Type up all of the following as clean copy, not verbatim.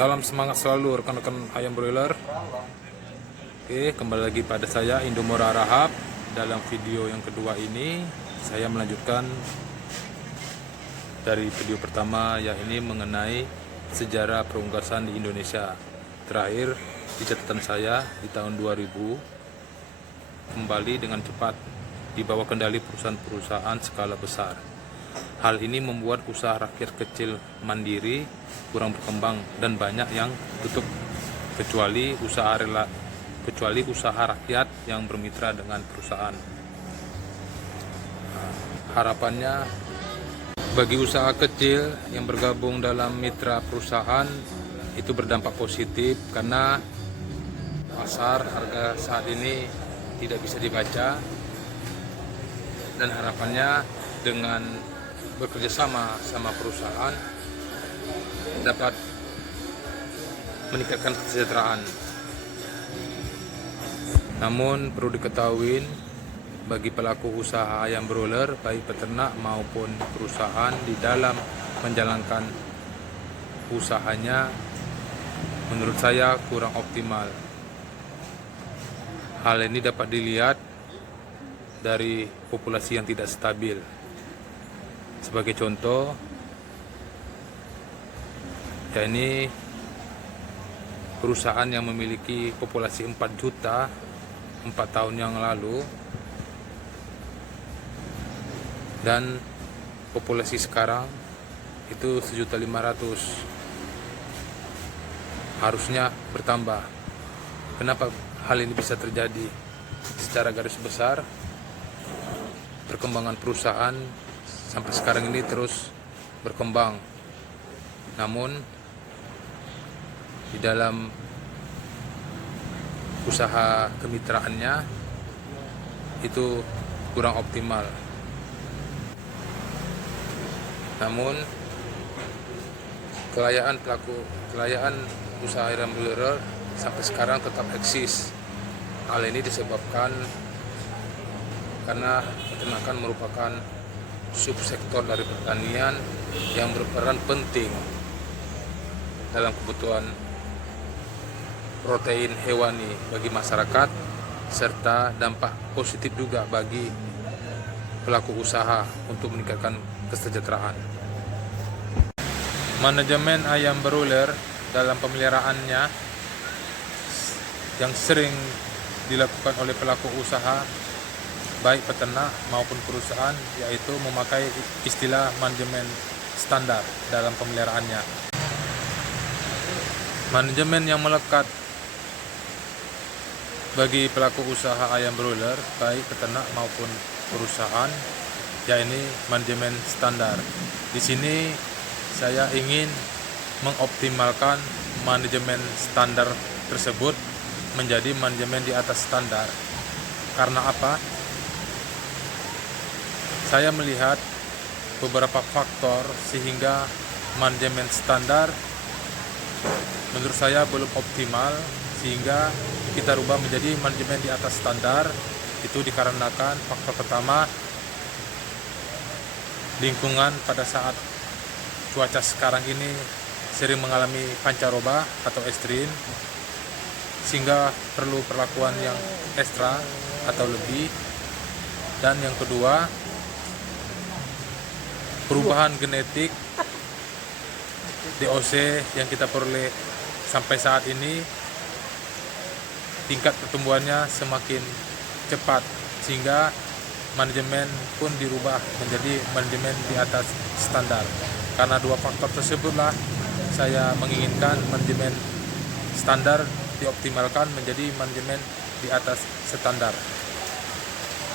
Salam semangat selalu rekan-rekan ayam broiler. Oke, kembali lagi pada saya Indomora Rahab. Dalam video yang kedua ini saya melanjutkan dari video pertama, yakni mengenai sejarah perunggasan di Indonesia. Terakhir di catatan saya di tahun 2000 kembali dengan cepat di bawah kendali perusahaan-perusahaan skala besar. Hal ini membuat usaha rakyat kecil mandiri kurang berkembang dan banyak yang tutup, kecuali usaha rakyat yang bermitra dengan perusahaan. Harapannya bagi usaha kecil yang bergabung dalam mitra perusahaan itu berdampak positif, karena pasar harga saat ini tidak bisa dibaca, dan harapannya dengan bekerja sama perusahaan dapat meningkatkan kesejahteraan. Namun perlu diketahui, bagi pelaku usaha ayam broiler, baik peternak maupun perusahaan, di dalam menjalankan usahanya menurut saya kurang optimal. Hal ini dapat dilihat dari populasi yang tidak stabil. Sebagai contoh, yakni perusahaan yang memiliki populasi 4 juta 4 tahun yang lalu, dan populasi sekarang itu 1.500.000, harusnya bertambah. Kenapa hal ini bisa terjadi? Secara garis besar, perkembangan perusahaan sampai sekarang ini terus berkembang, namun di dalam usaha kemitraannya itu kurang optimal. Namun kekayaan usaha ayam broiler sampai sekarang tetap eksis. Hal ini disebabkan karena peternakan merupakan subsektor dari pertanian yang berperan penting dalam kebutuhan protein hewani bagi masyarakat, serta dampak positif juga bagi pelaku usaha untuk meningkatkan kesejahteraan. Manajemen ayam broiler dalam pemeliharaannya yang sering dilakukan oleh pelaku usaha baik peternak maupun perusahaan, yaitu memakai istilah manajemen standar dalam pemeliharaannya. Manajemen yang melekat bagi pelaku usaha ayam broiler baik peternak maupun perusahaan, yakni manajemen standar. Di sini saya ingin mengoptimalkan manajemen standar tersebut menjadi manajemen di atas standar. Karena apa? Saya melihat beberapa faktor sehingga manajemen standar menurut saya belum optimal, sehingga kita rubah menjadi manajemen di atas standar. Itu dikarenakan faktor pertama, lingkungan pada saat cuaca sekarang ini sering mengalami pancaroba atau ekstrim, sehingga perlu perlakuan yang ekstra atau lebih. Dan yang kedua, perubahan genetik DOC yang kita peroleh sampai saat ini, tingkat pertumbuhannya semakin cepat, sehingga manajemen pun dirubah menjadi manajemen di atas standar. Karena dua faktor tersebutlah saya menginginkan manajemen standar dioptimalkan menjadi manajemen di atas standar.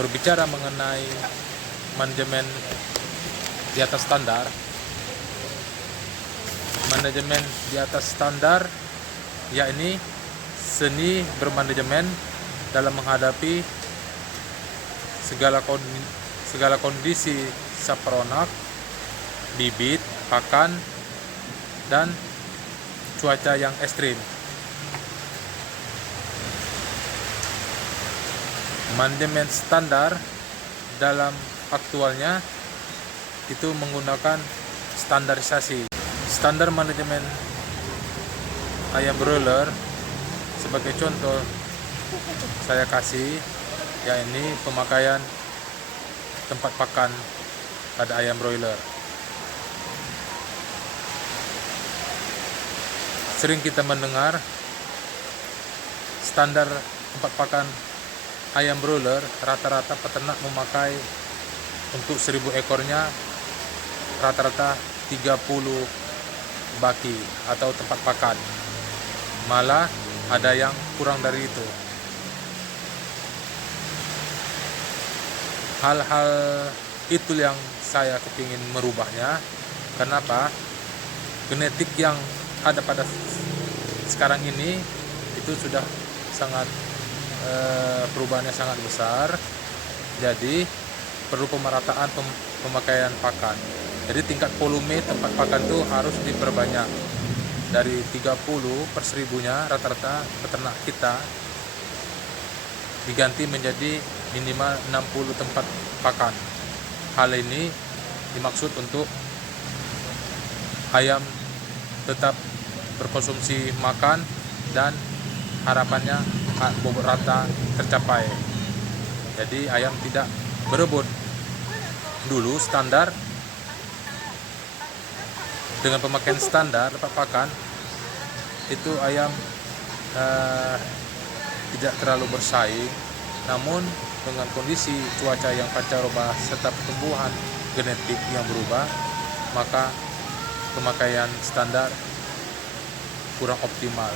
Berbicara mengenai manajemen di atas standar, manajemen di atas standar yakni seni bermanajemen dalam menghadapi segala kondisi sapronak, bibit, pakan, dan cuaca yang ekstrim. Manajemen standar dalam aktualnya itu menggunakan standarisasi. Standar manajemen ayam broiler, sebagai contoh saya kasih ya, ini pemakaian tempat pakan pada ayam broiler. Sering kita mendengar standar tempat pakan ayam broiler, rata-rata peternak memakai untuk 1000 ekornya rata-rata 30 baki atau tempat pakan. Malah ada yang kurang dari itu. Hal-hal itu yang saya kepingin merubahnya. Kenapa? Genetik yang ada pada sekarang ini itu sudah sangat perubahannya sangat besar. Jadi perlu pemerataan pemakaian pakan. Jadi tingkat volume tempat pakan itu harus diperbanyak. Dari 30/1000-nya rata-rata peternak kita diganti menjadi minimal 60 tempat pakan. Hal ini dimaksud untuk ayam tetap berkonsumsi makan dan harapannya bobot rata tercapai. Jadi ayam tidak berebut. Dulu standar dengan pemakaian standar tempat pakan itu ayam tidak terlalu bersaing. Namun dengan kondisi cuaca yang pancaroba serta pertumbuhan genetik yang berubah, maka pemakaian standar kurang optimal.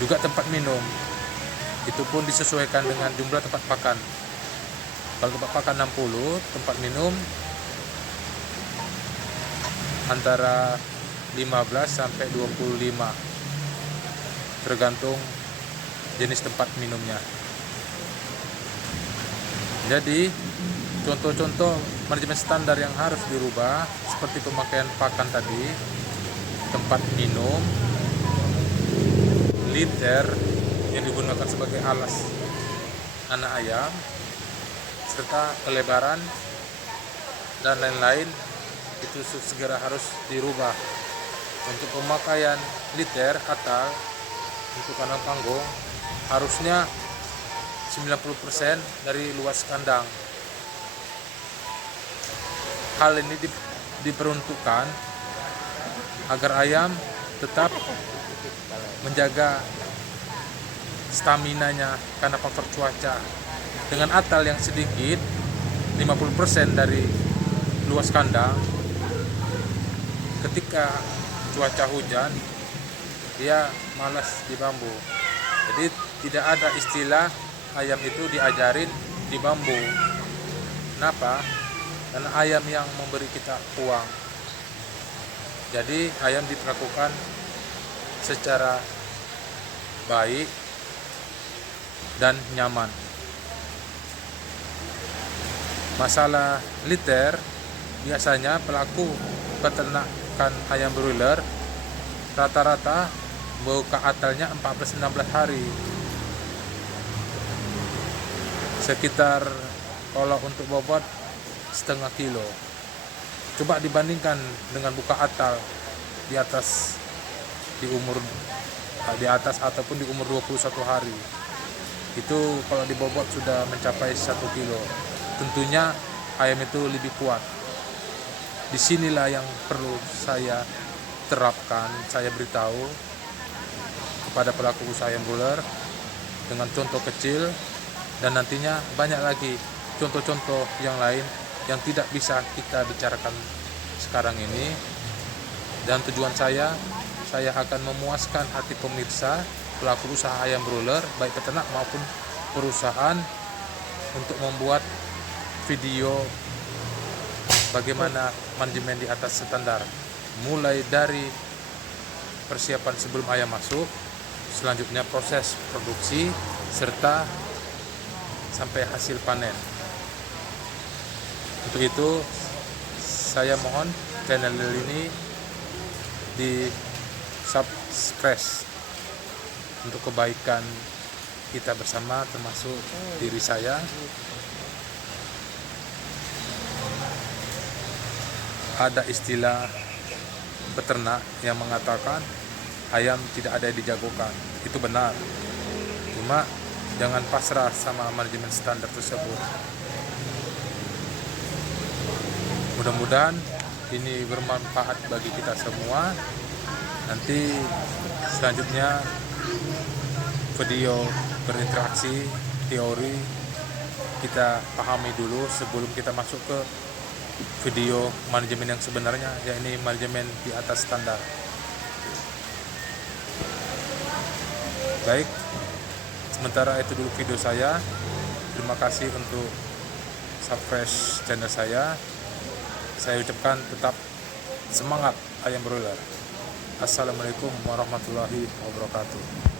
Juga tempat minum itu pun disesuaikan dengan jumlah tempat pakan. Kalau tempat pakan 60, tempat minum antara 15 sampai 25, tergantung jenis tempat minumnya. Jadi contoh-contoh manajemen standar yang harus dirubah seperti pemakaian pakan tadi, tempat minum, liter yang digunakan sebagai alas anak ayam, serta kelebaran dan lain-lain itu segera harus dirubah. Untuk pemakaian liter atau untuk kandang panggung harusnya 90% dari luas kandang. Hal ini diperuntukkan agar ayam tetap menjaga staminanya karena faktor cuaca. Dengan atal yang sedikit, 50% dari luas kandang, ketika cuaca hujan, dia malas di bambu. Jadi tidak ada istilah ayam itu diajarin di bambu. Kenapa? Karena ayam yang memberi kita uang. Jadi ayam diperlakukan secara baik dan nyaman. Masalah liter, biasanya pelaku peternakan ayam broiler rata-rata buka atalnya 14-16 hari. Sekitar kalau untuk bobot setengah kilo. Coba dibandingkan dengan buka atal di atas ataupun di umur 21 hari. Itu kalau dibobot sudah mencapai 1 kilo. Tentunya ayam itu lebih kuat. Disinilah yang perlu saya terapkan, saya beritahu kepada pelaku usaha ayam broiler dengan contoh kecil, dan nantinya banyak lagi contoh-contoh yang lain yang tidak bisa kita bicarakan sekarang ini. Dan tujuan saya akan memuaskan hati pemirsa pelaku usaha ayam broiler, baik peternak maupun perusahaan, untuk membuat video bagaimana manajemen di atas standar, mulai dari persiapan sebelum ayam masuk, selanjutnya proses produksi, serta sampai hasil panen. Untuk itu saya mohon channel ini di subscribe untuk kebaikan kita bersama, termasuk diri saya. Ada istilah peternak yang mengatakan ayam tidak ada yang dijagokan. Itu benar. Cuma jangan pasrah sama manajemen standar tersebut. Mudah-mudahan ini bermanfaat bagi kita semua. Nanti selanjutnya video berinteraksi, teori kita pahami dulu sebelum kita masuk ke video manajemen yang sebenarnya, yakni manajemen di atas standar. Baik, sementara itu dulu video saya. Terima kasih untuk subscribe channel saya. Saya ucapkan tetap semangat ayam broiler. Assalamualaikum warahmatullahi wabarakatuh.